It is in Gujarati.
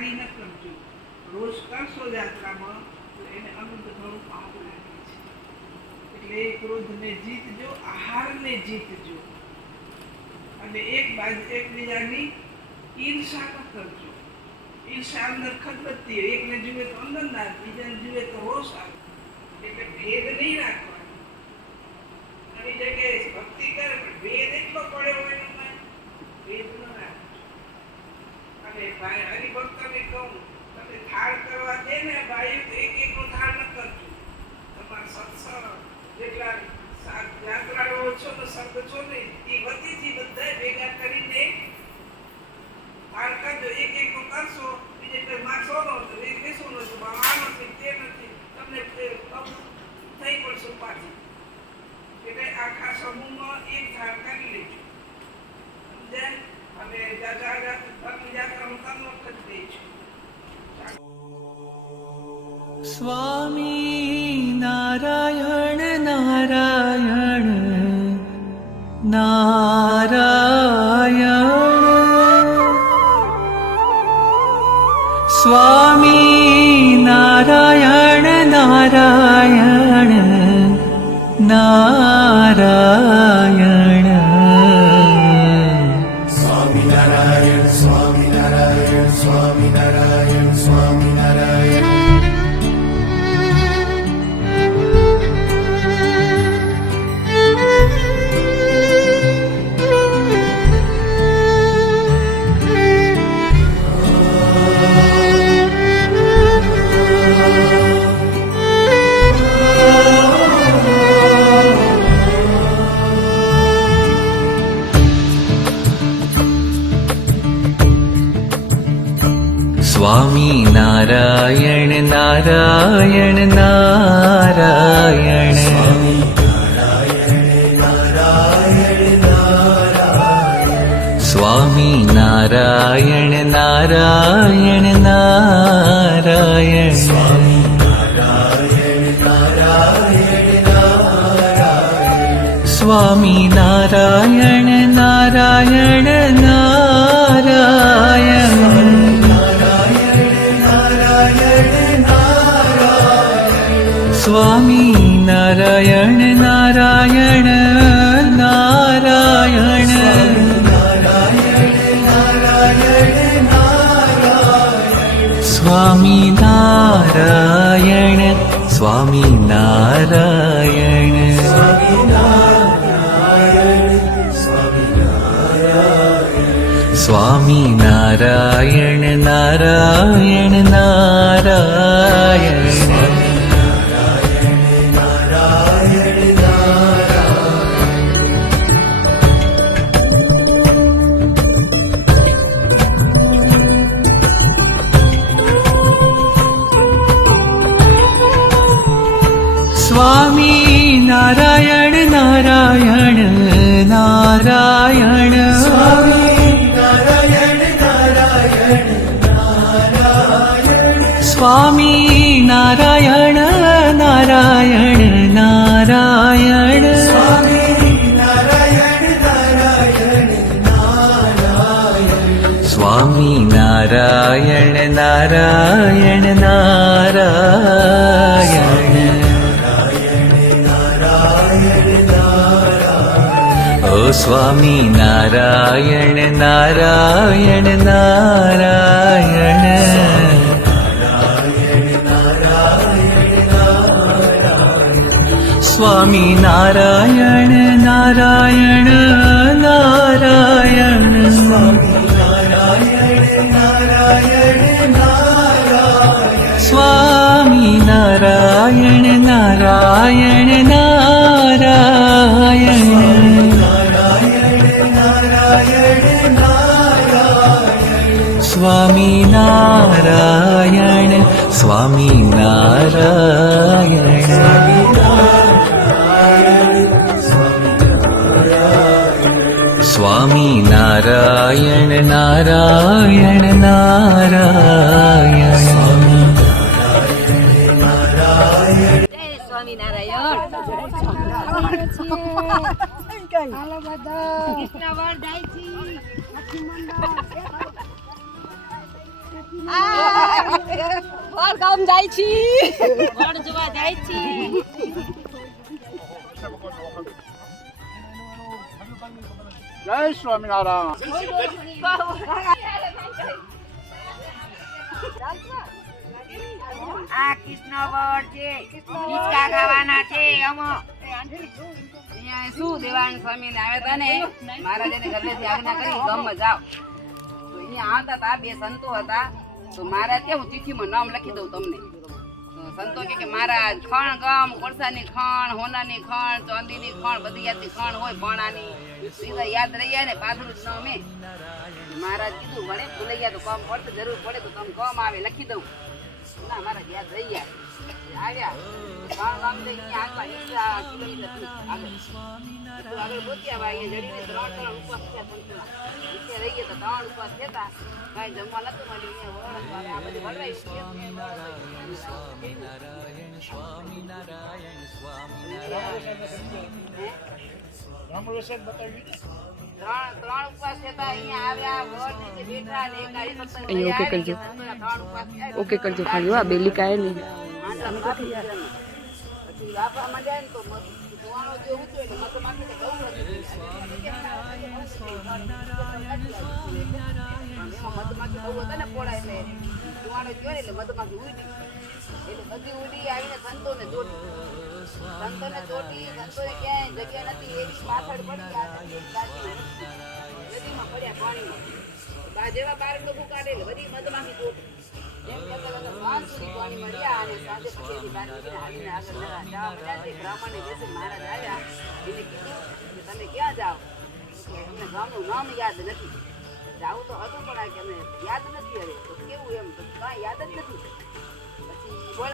પાળી ન કરજો. રોજ કરશો યાત્રામાં તો એને અનંત ઘણું પાપ લાગે છે. એટલે ક્રોધને જીતજો, આહારને જીતજો, અને એકબીજાની ઈર્ષા ન કરજો. ઈર્ષા અંદર ખતરતી હોય, એકને જુએ તો અંદર ના, બીજાને જુએ તો રોષ આવે. એટલે ભેદ નહીં રાખવાનો. ઘણી જગ્યાએ ભક્તિ કરે પણ ભેદ એટલો પડ્યો હોય એમાં, ભેદ ન રાખજો. અને ભાઈ હરિભક્તોને કહું, તમે થાળ કરવા દે ને ભાઈ, તો એક એકનો થાળ ન કરજો. તમારા સત્સંગ જેટલા યાત્રાળુઓ છો તો શબ્દ છો ને, એ વતીથી બધા ભેગા કરીને થાળ કરજો. એક એકનો કરશો, બીજે કોઈ માગશો નો તો એ બેસવું નથી, આ નથી, તે નથી, તમને થઈ પડશો પાછી. એટલે આખા સમૂહમાં એક થાળ કરી લેજો, સમજાય? અને યાત્રામાં ત્રણ વખત દેજો. સ્વામી નારાયણ નારાયણ નારાયણ, સ્વામી નારાયણ નારાયણ નારાયણ, સ્વામિનારાયણ સ્વામિનારાયણ સ્વામિનારાયણ સ્વામિનારાયણ. સ્વામી નારાયણ નારાયણ નારાયણ, સ્વામી નારાયણ નારાયણ નારાયણ, સ્વામી નારાયણ નારાયણ નારાયણ, સ્વામી નારાયણ નારાયણ નારાયણ, સ્વામી નારાયણ સ્વામી નારાયણ, સ્વામી નારાયણ નારાયણ નારાયણ, સ્વામી નારાયણ નારાયણ નારાયણ, સ્વામી નારાયણ નારાયણ નારાયણ, સ્વામી નારાયણ નારાયણ નારાયણ, ઓ સ્વામી નારાયણ નારાયણ નારાયણ, સ્વામી નારાયણ નારાયણ નારાયણ, સ્વામી નારાયણ નારાયણ નારાયણ, સ્વામી નારાયણ સ્વામી નારાયણ, સ્વામી નારાયણ નારાયણ નારાયણ, હાલો બધા કૃષ્ણ વર જાય છે. ઓર ગામ જાય છી વડ જોવા જાય છી જય સ્વામિનારાયણ. આ કૃષ્ણ વડ છે હિંચકા ખાવાના છે અમો અહીંયા શું દેવાનંદ સ્વામી ને આવ્યા હતા ને મહારાજાને ઘરેથી આજ્ઞા કરી ગામમાં જાઓ તો અહીંયા આવતા હતા બે સંતો હતા તો મહારાજ કે હું ચિઠ્ઠીમાં નામ લખી દઉં તમને તો સંતો કે મહારાજ ખણ ગામ કોળસાની ખણ હોનાની ખણ ચાંદીની ખણ બધી જાતની ખણ હોય પાણાની સીધા યાદ રહી જાય ને પાછળ જ નામે મહારાજ કીધું વળે ભૂલાઈ ગયા તો કામ પડશે જરૂર પડે તો તમે કામ આવે લખી દઉં ના મારા યાદ રહી ગયા આવ્યા ત્રણ ગામ લઈ અહીંયા આગળ કિલોમીટર આગળ પહોંચ્યા અહીંયા જડીને ત્રણ ઉપવાસ થયા સંતોના નીચે રહી ગયા તો ત્રણ ઉપવાસ થતા કાંઈ જમવા નતું મળ્યું અહીંયા આ બધું વળવાઈ ત્રણ ઉપવાસ થતા અહીંયા આવ્યા વડ નીચે બેઠા ને એક સત્સંગ ઓકે કરજો ઓકે કરજો ખાલી આ બેલી કાય નહીં પછી આપવામાં જાય ને તો ધોવાનો જે ઊંચો એટલે મધમાખી બહુ હતી મધમાખી બહુ હતા ને પોળા એટલે ધોવાનો ગયો ને એટલે મધમાખી ઉડી એટલે બધી ઉડી આવીને સંતોને ચોટી સંતોને ક્યાંય જગ્યા નથી એવી પાછળ પડી નદીમાં પડ્યા પાણીમાં જેવા બાર ડોકું કાઢે એટલે બધી મધમાખી ચોટી એમ કહેતા સાંજ સુધી પાણીમાં રહ્યા અને સાંજે પછી હાલીને આગળ જવા મળ્યા છે બ્રાહ્મણને બેસે મહારાજ આવ્યા એને કીધું કે તમે ક્યાં જાઓ અમને ગામનું નામ યાદ નથી જાવું તો હતું પણ કે અમે યાદ નથી હવે તો કેવું એમ કાંઈ યાદ જ નથી પછી બોલ